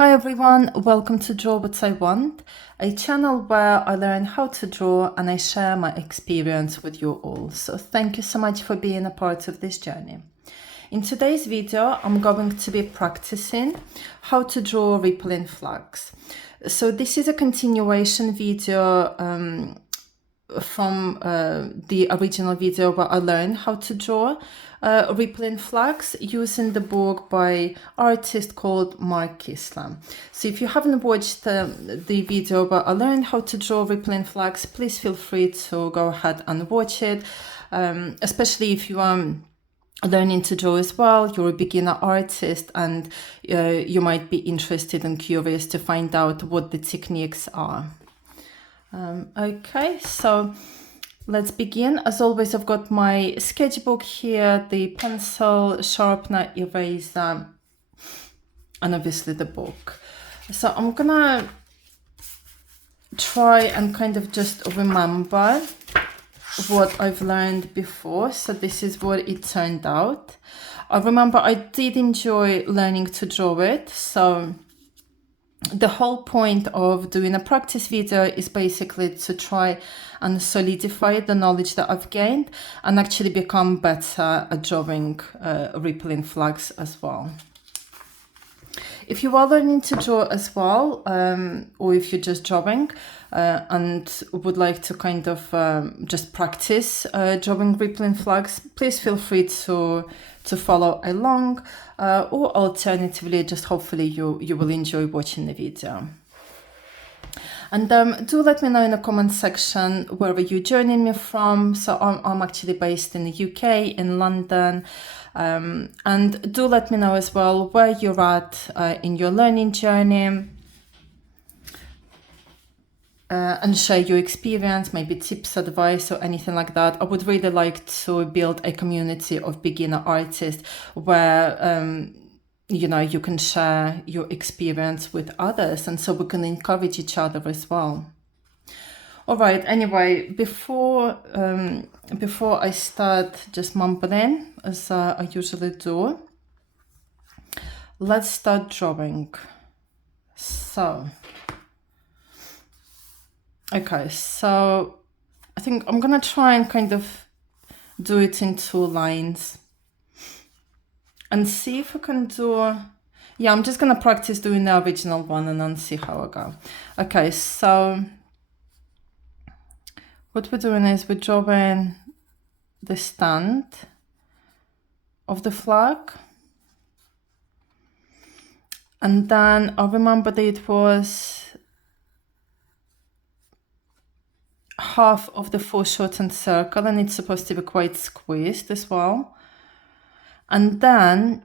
Hi everyone, welcome to Draw What I Want, a channel where I learn how to draw and I share my experience with you all. So thank you so much for being a part of this journey. In today's video, I'm going to be practicing how to draw rippling flags. So this is a continuation video from the original video where I learned how to draw rippling flags using the book by artist called Mark Kislam. So if you haven't watched the video where I learned how to draw rippling flags, please feel free to go ahead and watch it, especially if you are learning to draw as well, you're a beginner artist and you might be interested and curious to find out what the techniques are. Okay, so let's begin. As always, I've got my sketchbook here, the pencil, sharpener, eraser, and obviously the book. So I'm gonna try and kind of just remember what I've learned before. So this is what it turned out. I remember I did enjoy learning to draw it. So the whole point of doing a practice video is basically to try and solidify the knowledge that I've gained and actually become better at drawing rippling flags as well. If you are learning to draw as well, or if you're just drawing and would like to kind of just practice drawing rippling flags, please feel free to follow along, or alternatively, just hopefully you will enjoy watching the video. And do let me know in the comment section wherever you're joining me from. So I'm actually based in the UK, in London. And do let me know as well where you're at in your learning journey. And share your experience, maybe tips, advice, or anything like that. I would really like to build a community of beginner artists where you know, you can share your experience with others, and so we can encourage each other as well. All right, anyway, before I start just mumbling, as I usually do, let's start drawing. So, okay, so I think I'm gonna try and kind of do it in 2 lines and see if I can do, yeah, I'm just gonna practice doing the original one and then see how I go. Okay, so what we're doing is we're drawing the stand of the flag, and then I remember that it was half of the foreshortened circle and it's supposed to be quite squeezed as well. And then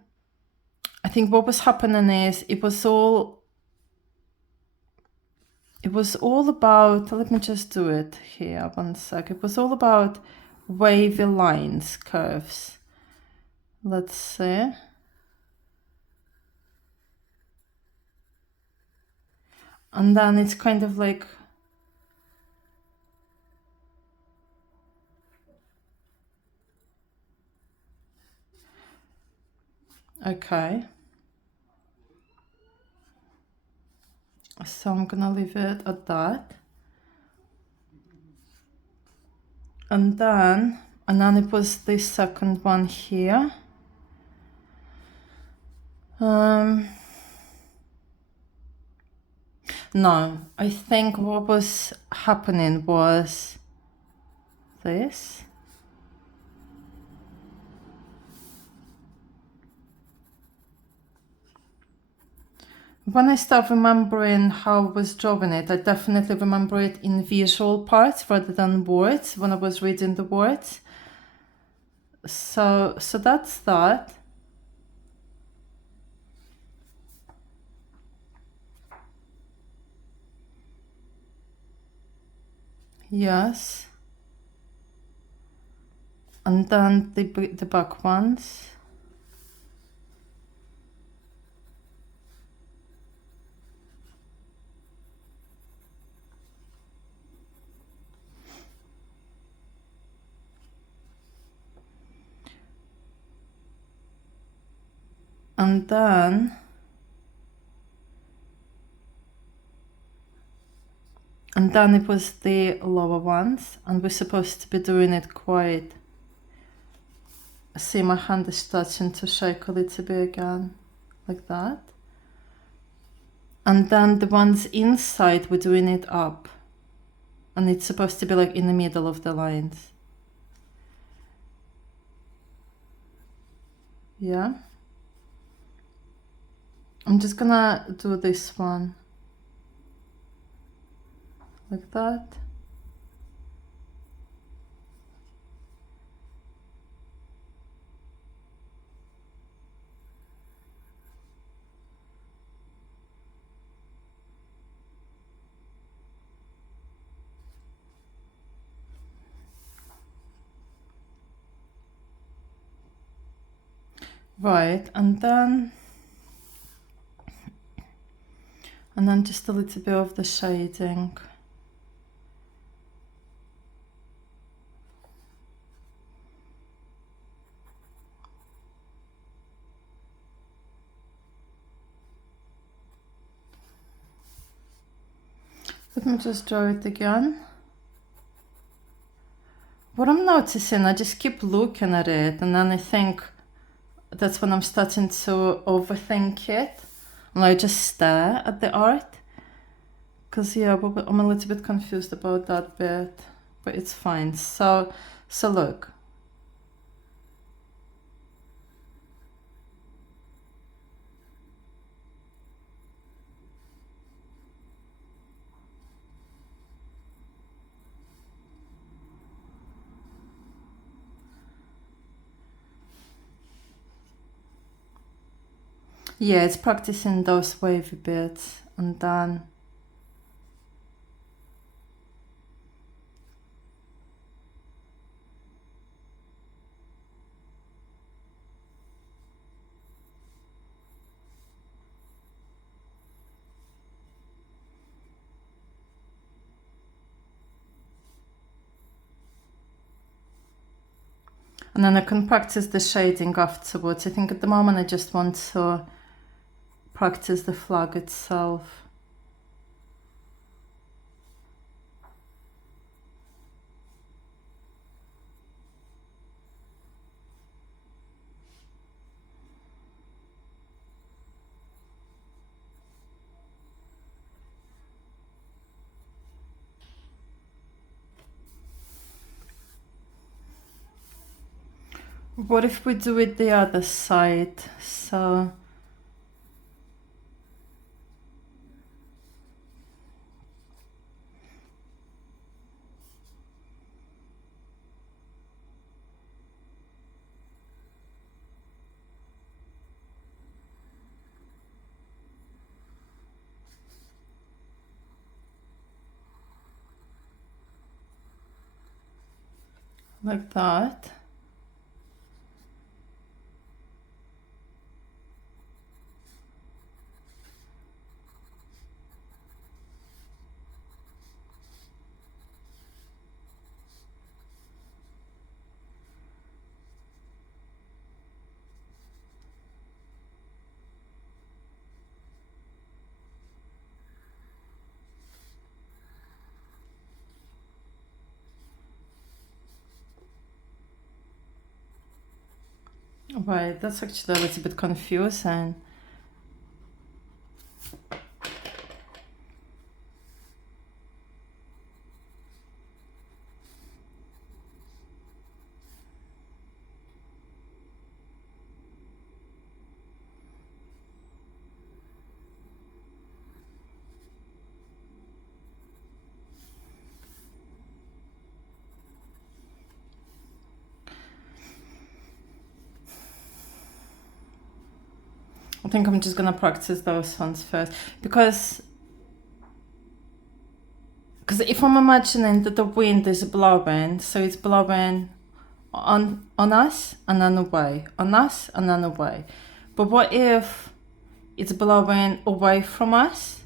I think what was happening is it was all about, let me just do it here, 1 sec. It was all about wavy lines, curves. Let's see. And then it's kind of like, okay. So I'm gonna leave it at that. And then it was the second one here. No, I think what was happening was this. When I start remembering how I was drawing it, I definitely remember it in visual parts rather than words when I was reading the words. So that's that. Yes. And then the back ones. And then And then it was the lower ones, and we're supposed to be doing it quite. See, my hand is starting to shake a little bit again, like that. And then the ones inside, we're doing it up, and it's supposed to be like in the middle of the lines. Yeah. I'm just gonna do this one like that. Right, and then just a little bit of the shading. Let me just draw it again. What I'm noticing, I just keep looking at it, and then I think that's when I'm starting to overthink it, and I just stare at the art. Because yeah, I'm a little bit confused about that bit, but it's fine. So look. Yeah, it's practicing those wavy bits, and then I can practice the shading afterwards. I think at the moment I just want to practice the flag itself. What if we do it the other side? So like that. Right, that's actually a little bit confusing. I think I'm just gonna practice those ones first, because if I'm imagining that the wind is blowing, so it's blowing on us and then away, on us and then away. But what if it's blowing away from us?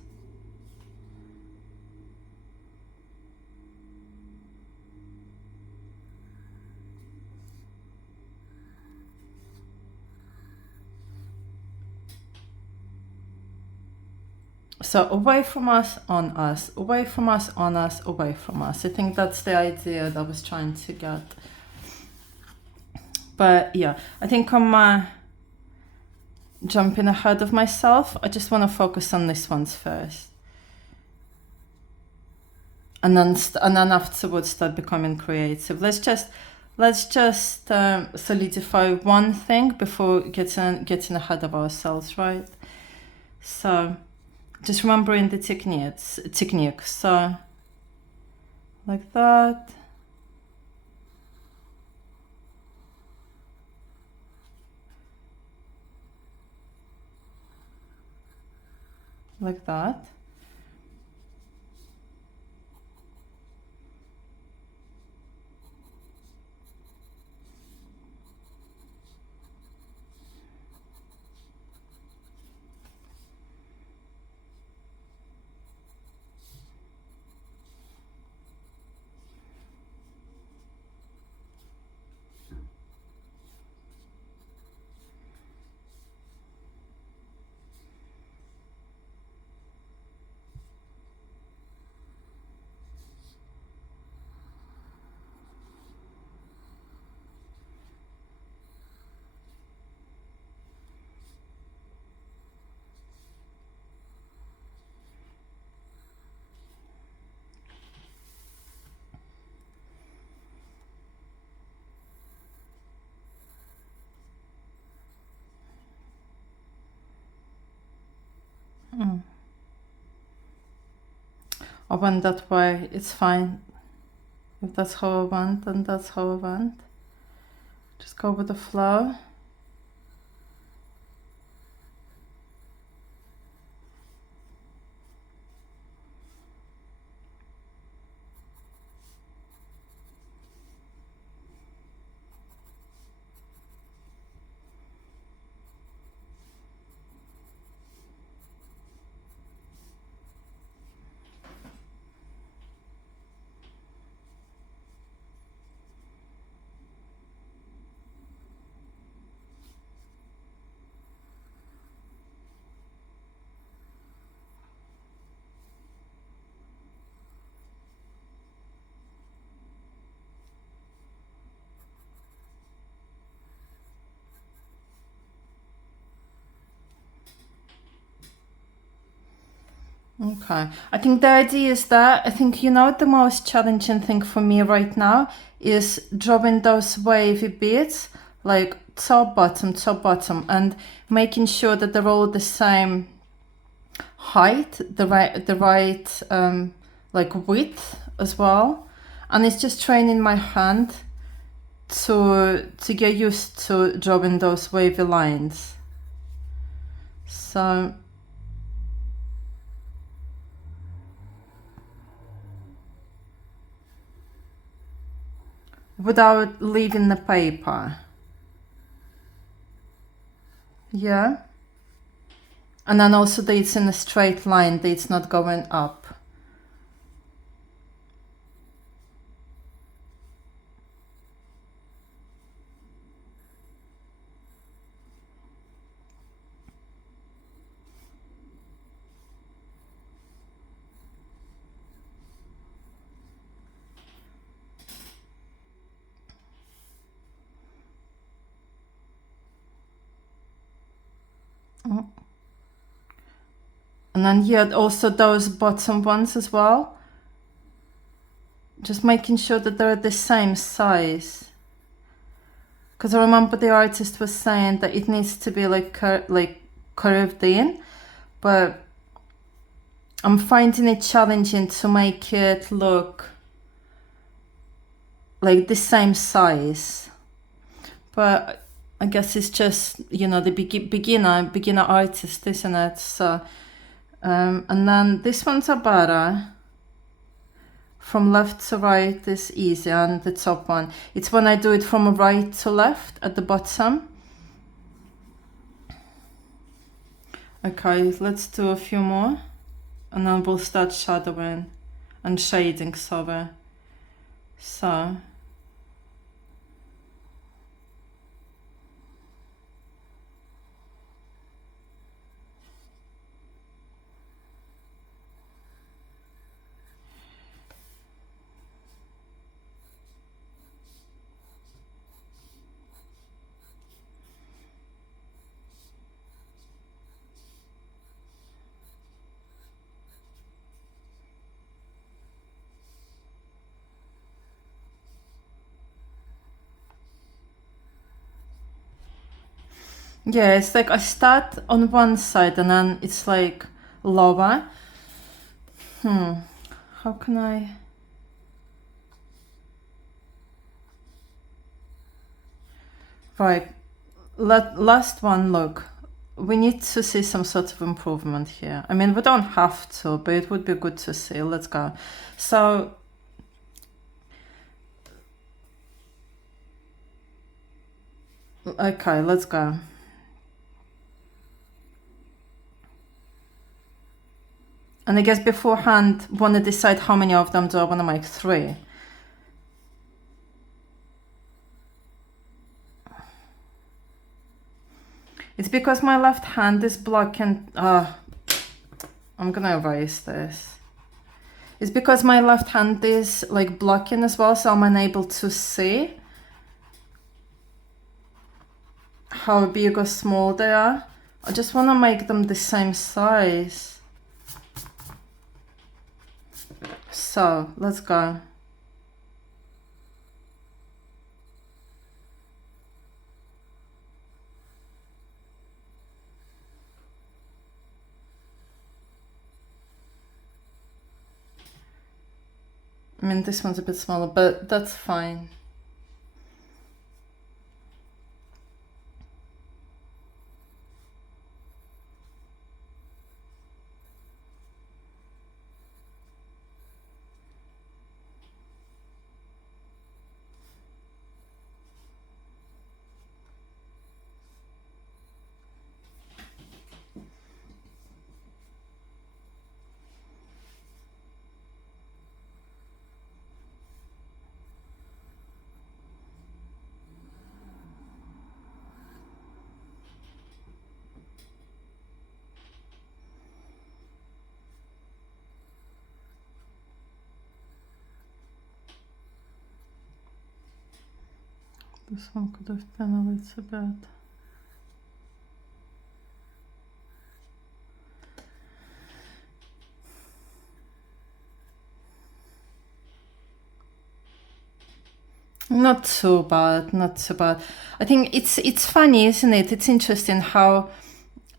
So away from us, on us, away from us, on us, away from us. I think that's the idea that I was trying to get. But yeah, I think I'm jumping ahead of myself. I just want to focus on this ones first. And then afterwards start becoming creative. Let's just solidify one thing before getting ahead of ourselves, right? So just remembering the technique. So like that. Like that. I went that way, it's fine. If that's how I want, then that's how I want. Just go with the flow. Okay, I think the idea is that I think the most challenging thing for me right now is drawing those wavy beads like top bottom, and making sure that they're all the same height, the right like width as well, and it's just training my hand to get used to drawing those wavy lines. So without leaving the paper. Yeah. And then also that it's in a straight line, that it's not going up. And then yeah, also those bottom ones as well. Just making sure that they're the same size. Because I remember the artist was saying that it needs to be like curved in, but I'm finding it challenging to make it look like the same size. But I guess it's just, the beginner artist, isn't it? So, and then this one's a better. From left to right is easy, and the top one, it's when I do it from right to left at the bottom. Okay, let's do a few more, and then we'll start shadowing and shading, sorry. So Yeah, it's like I start on one side and then it's like lower. How can I? Right, last one, look. We need to see some sort of improvement here. I mean, we don't have to, but it would be good to see. Let's go. So, okay, let's go. And I guess beforehand, want to decide how many of them do I want to make? 3. It's because my left hand is blocking. I'm gonna erase this. It's because my left hand is like blocking as well, so I'm unable to see how big or small they are. I just want to make them the same size. So let's go. I mean, this one's a bit smaller, but that's fine. This one could have been a little bit. Not so bad, not so bad. I think it's funny, isn't it? It's interesting how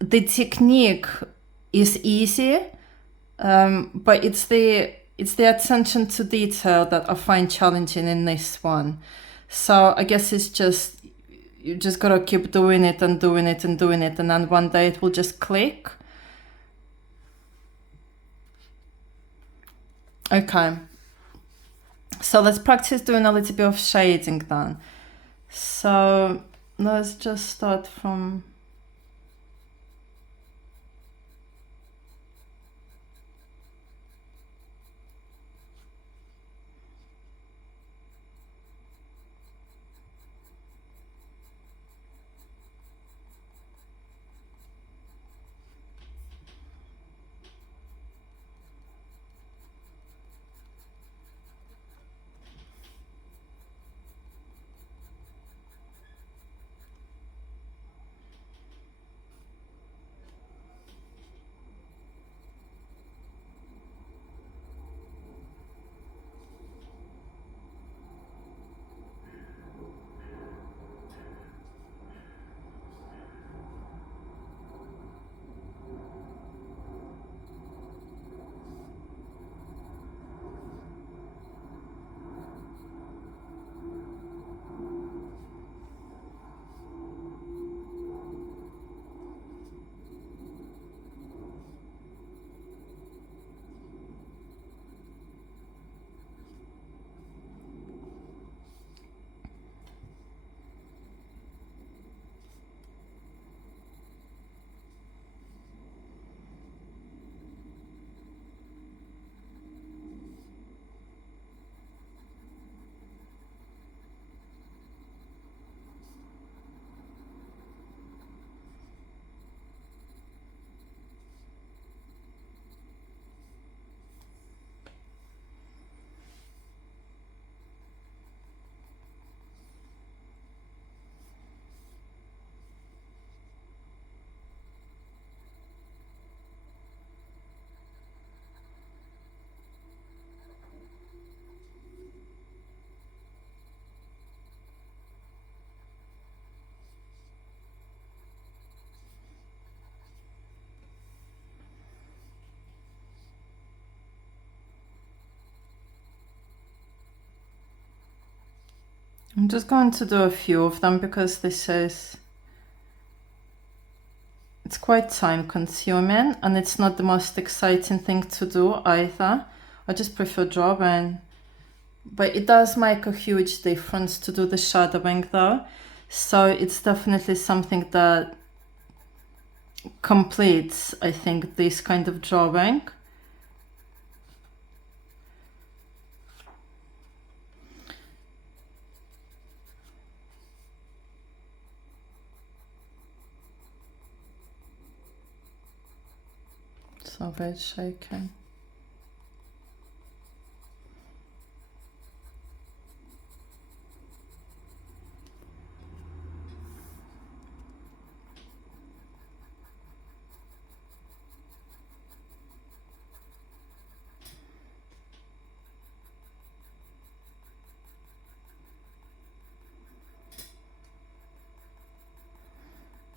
the technique is easy, but it's the attention to detail that I find challenging in this one. So I guess it's just you just gotta keep doing it and doing it and doing it, and then one day it will just click. Okay. So let's practice doing a little bit of shading then. So let's just start from. I'm just going to do a few of them because it's quite time consuming and it's not the most exciting thing to do either. I just prefer drawing. But it does make a huge difference to do the shadowing though. So it's definitely something that completes, I think, this kind of drawing. So very shaking.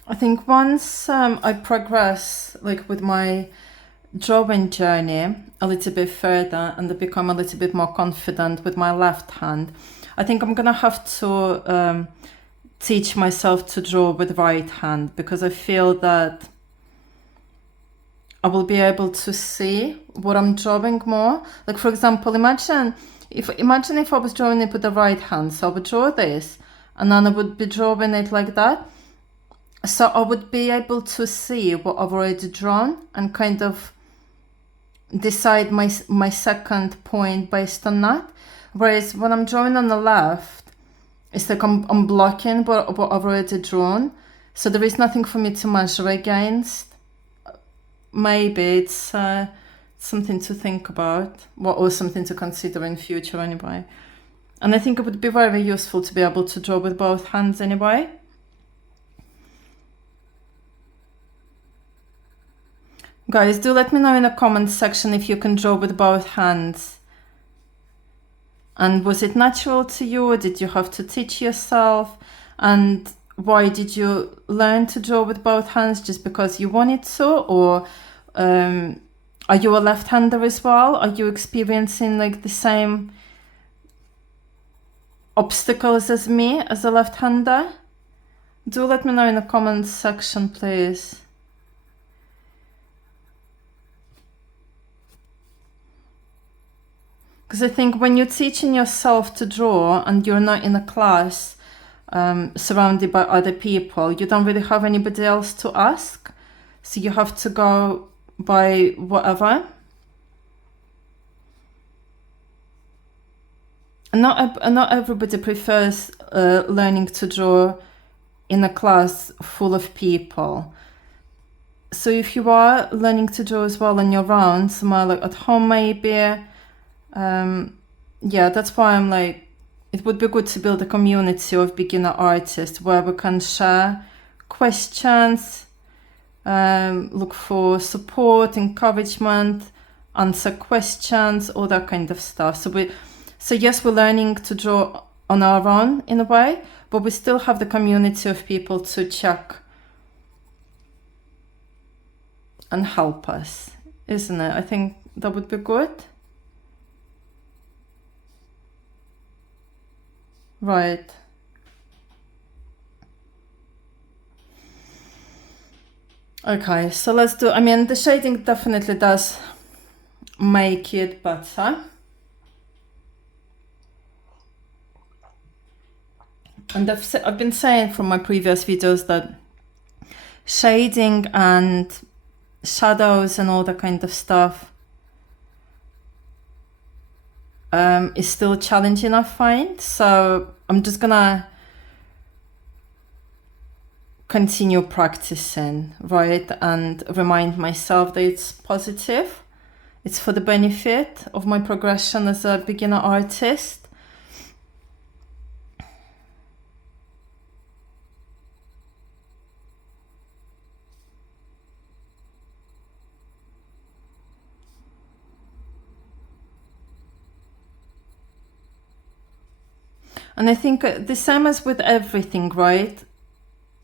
I think once I progress like with my drawing journey a little bit further and I become a little bit more confident with my left hand, I think I'm gonna have to teach myself to draw with right hand, because I feel that I will be able to see what I'm drawing more. Like for example, imagine if I was drawing it with the right hand, so I would draw this and then I would be drawing it like that. So I would be able to see what I've already drawn and kind of decide my second point based on that. Whereas when I'm drawing on the left, it's like I'm blocking what I've already drawn. So there is nothing for me to measure against. Maybe it's something to think about, or something to consider in future anyway. And I think it would be very useful to be able to draw with both hands anyway. Guys, do let me know in the comments section if you can draw with both hands. And was it natural to you, or did you have to teach yourself? And why did you learn to draw with both hands? Just because you wanted to? Or are you a left-hander as well? Are you experiencing like the same obstacles as me as a left-hander? Do let me know in the comments section, please. Because I think when you're teaching yourself to draw and you're not in a class surrounded by other people, you don't really have anybody else to ask. So you have to go by whatever. And not everybody prefers learning to draw in a class full of people. So if you are learning to draw as well on your own, somewhere like at home maybe, yeah, that's why I'm like, it would be good to build a community of beginner artists where we can share questions, look for support, encouragement, answer questions, all that kind of stuff. So yes, we're learning to draw on our own in a way, but we still have the community of people to check and help us, isn't it? I think that would be good. Right. Okay, so let's do, I mean, the shading definitely does make it better. And I've been saying from my previous videos that shading and shadows and all that kind of stuff is still challenging, I find. So I'm just gonna continue practicing, right? And remind myself that it's positive. It's for the benefit of my progression as a beginner artist. And I think the same as with everything, right?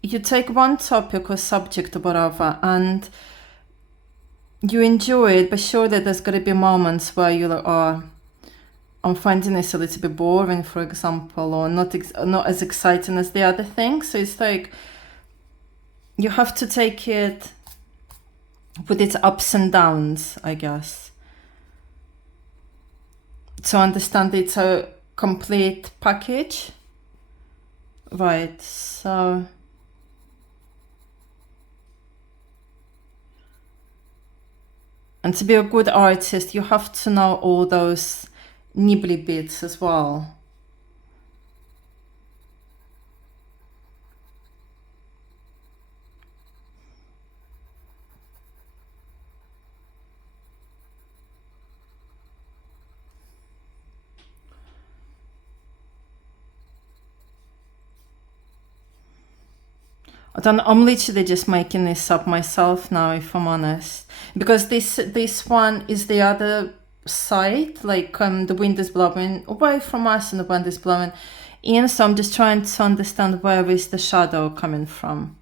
You take one topic or subject or whatever and you enjoy it, but surely there's got to be moments where you're like, oh, I'm finding this a little bit boring, for example, or not as exciting as the other thing. So it's like you have to take it with its ups and downs, I guess, to understand it's a complete package. Right, so and to be a good artist, you have to know all those nibbly bits as well. I don't know, I'm literally just making this up myself now, if I'm honest, because this one is the other side, like the wind is blowing away from us and the wind is blowing in, so I'm just trying to understand where is the shadow coming from.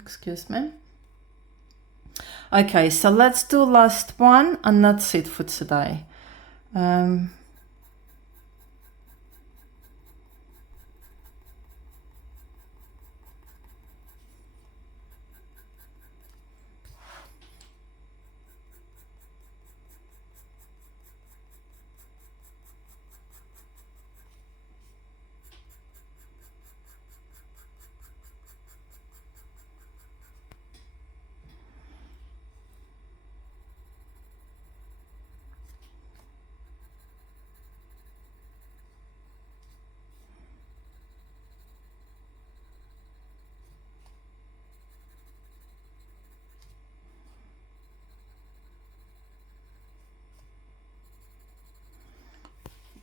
Excuse me. Okay, so let's do last one and that's it for today.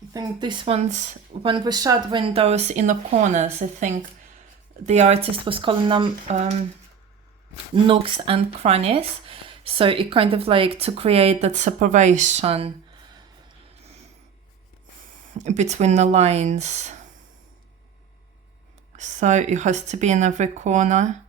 I think this one's, when we shot windows in the corners, I think the artist was calling them nooks and crannies. So it kind of like to create that separation between the lines. So it has to be in every corner.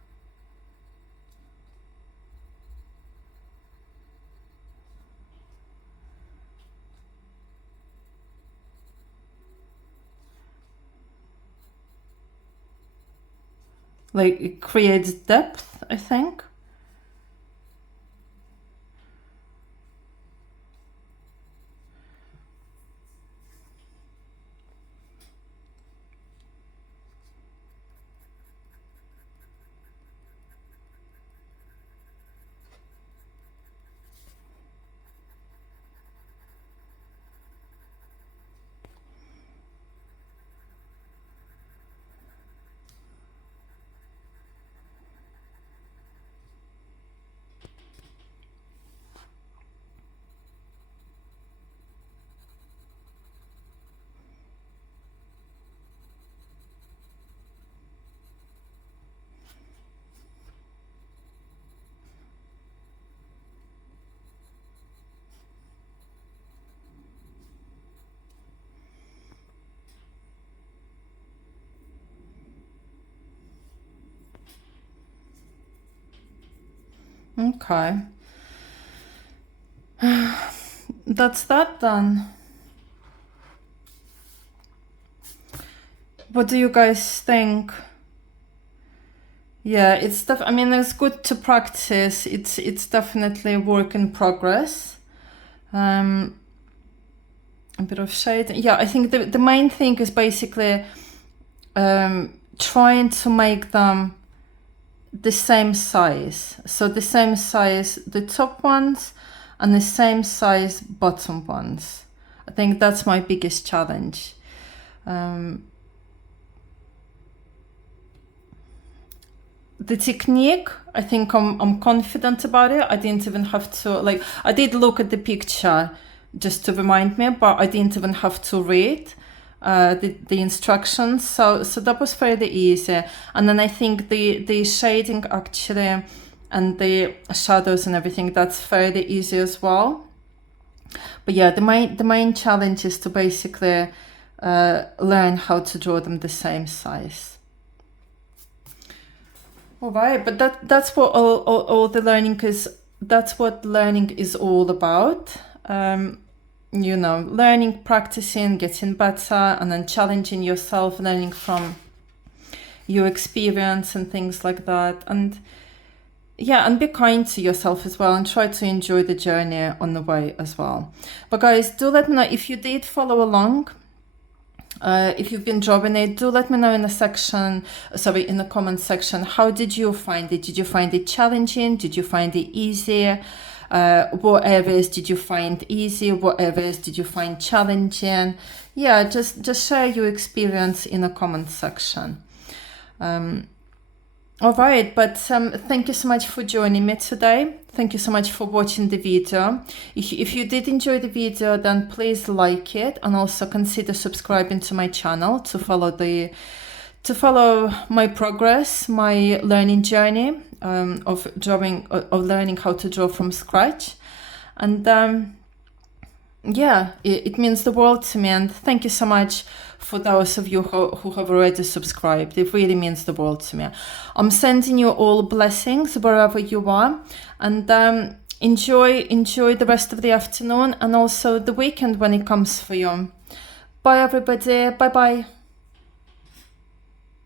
Like it creates depth, I think. Okay. That's that done. What do you guys think? Yeah, it's I mean, it's good to practice. It's definitely a work in progress. A bit of shade. Yeah, I think the main thing is basically trying to make them the same size. So the same size, the top ones, and the same size bottom ones. I think that's my biggest challenge. The technique, I think I'm confident about it. I didn't even have to, like, I did look at the picture just to remind me, but I didn't even have to read the instructions, so that was fairly easy. And then I think the shading actually and the shadows and everything, that's fairly easy as well. But yeah, the main challenge is to basically learn how to draw them the same size. All right, but that's what all the learning is. That's what learning is all about. You know, learning, practicing, getting better, and then challenging yourself, learning from your experience and things like that. And yeah, and be kind to yourself as well, and try to enjoy the journey on the way as well. But guys, do let me know if you did follow along. If you've been drawing it, do let me know in the comment section. How did you find it? Did you find it challenging? Did you find it easy? What areas did you find easy? What areas did you find challenging? Yeah, just share your experience in the comment section. All right, but thank you so much for joining me today. Thank you so much for watching the video. If you did enjoy the video, then please like it, and also consider subscribing to my channel to follow my progress, my learning journey of learning how to draw from scratch. And yeah, it means the world to me, and thank you so much for those of you who have already subscribed. It really means the world to me. I'm sending you all blessings wherever you are, and enjoy the rest of the afternoon and also the weekend when it comes for you. Bye everybody, bye bye.